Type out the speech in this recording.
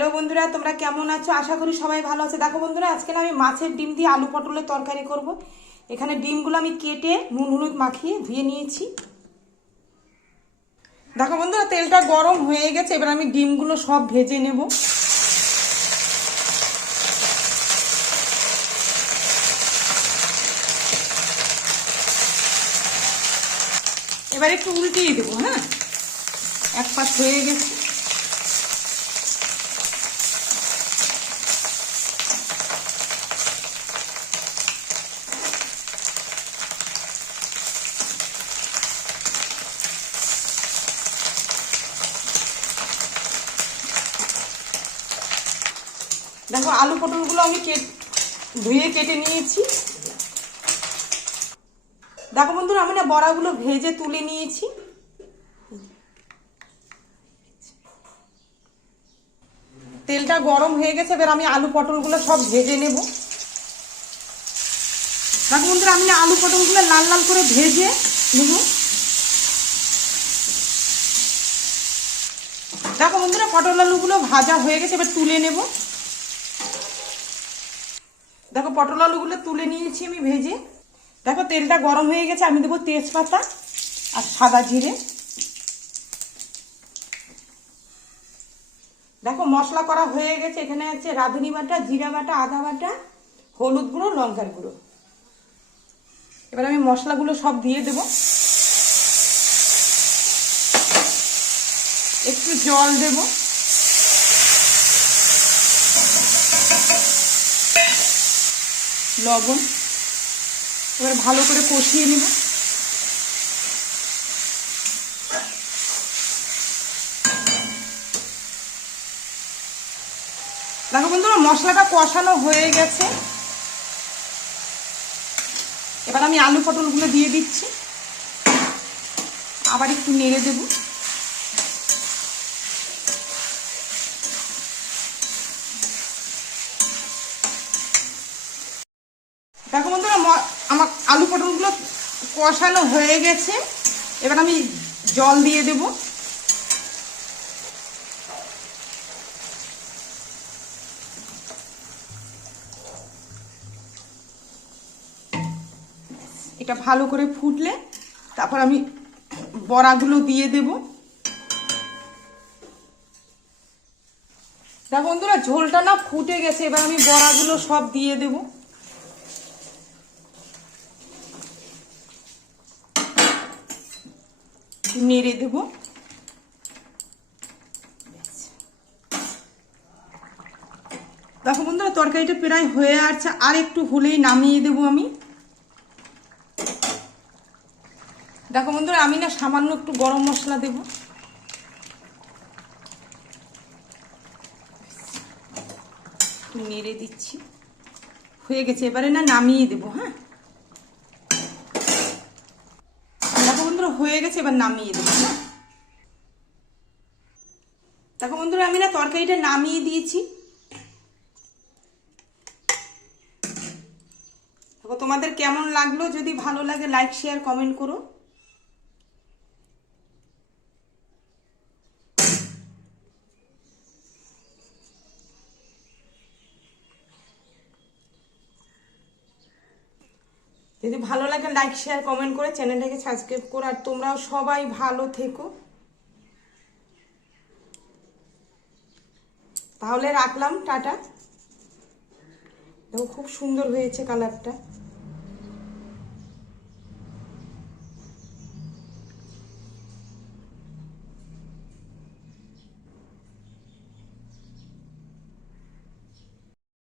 Hello বন্ধুরা, তোমরা কেমন আছো? আশা করি সবাই ভালো আছে। দেখো বন্ধুরা, আজকে আমি মাছের ডিম দিয়ে আলু পটলের তরকারি করব। এখানে ডিমগুলো আমি কেটে নুন হলুদ মাখিয়ে ধুয়ে নিয়েছি। দেখো বন্ধুরা, তেলটা গরম হয়ে গেছে, এবার আমি ডিমগুলো সব ভেজে নেব। এবার একটু উল্টিয়ে দেবো। হ্যাঁ, এক পাশ হয়ে গেছে। দেখো আলু পটলগুলো আমি ধুয়ে কেটে নিয়েছি। দেখো বন্ধুরা, আমি না বড়াগুলো ভেজে তুলে নিয়েছি। তেলটা গরম হয়ে গেছে, এবার আমি আলু পটলগুলো সব ভেজে নেব। দেখো বন্ধুরা, আমি না আলু পটলগুলো লাল লাল করে ভেজে নেব। দেখো বন্ধুরা, পটল আলুগুলো ভাজা হয়ে গেছে, এবার তুলে নেব। দেখো পটল আলুগুলো তুলে নিয়েছি আমি ভেজে। দেখো তেলটা গরম হয়ে গেছে, আমি দেবো তেজপাতা আর সাদা জিরে। দেখো মশলা করা হয়ে গেছে, এখানে আছে রাঁধুনি বাটা, জিরা বাটা, আদা বাটা, হলুদ গুঁড়ো, লঙ্কার গুঁড়ো। এবার আমি মশলাগুলো সব দিয়ে দেব। একটু জল দেব। লবণ। এবার ভালো করে কষিয়ে নেব। দেখো বন্ধুরা, মশলাটা কষানো হয়ে গেছে, এবার আমি আলু পটলগুলো দিয়ে দিচ্ছি। আবার একটু নেড়ে দেব। দেখো বন্ধুরা, আমার আলু পটলগুলো কষানো হয়ে গেছে, এবার আমি জল দিয়ে দেব। এটা ভালো করে ফুটলে তারপর আমি বড়াগুলো দিয়ে দেব। দেখো বন্ধুরা, ঝোলটা না ফুটে গেছে, এবার আমি বড়াগুলো সব দিয়ে দেব। নেড়ে দেব। দেখো বন্ধুরা, তরকারিটা প্রায় হয়ে আসছে, আর একটু হলেই নামিয়ে দেব আমি। দেখো বন্ধুরা, আমি না সামান্য একটু গরম মশলা দেব। নেড়ে দিচ্ছি। হয়ে গেছে, এবারে না নামিয়ে দেব। হ্যাঁ, দেখো বন্ধুরা, হয়ে গেছে, এবার নামিয়ে দেবো। হ্যাঁ, দেখো বন্ধুরা, আমি না তরকারিটা নামিয়ে দিয়েছি। দেখো তোমাদের কেমন লাগলো, যদি ভালো লাগে লাইক শেয়ার কমেন্ট করো। যদি ভালো লাগে লাইক শেয়ার কমেন্ট করে চ্যানেলটাকে সাবস্ক্রাইব করো। আর তোমরাও সবাই ভালো থেকো। তাহলে রাখলাম, টাটা। দেখো খুব সুন্দর হয়েছে কালারটা।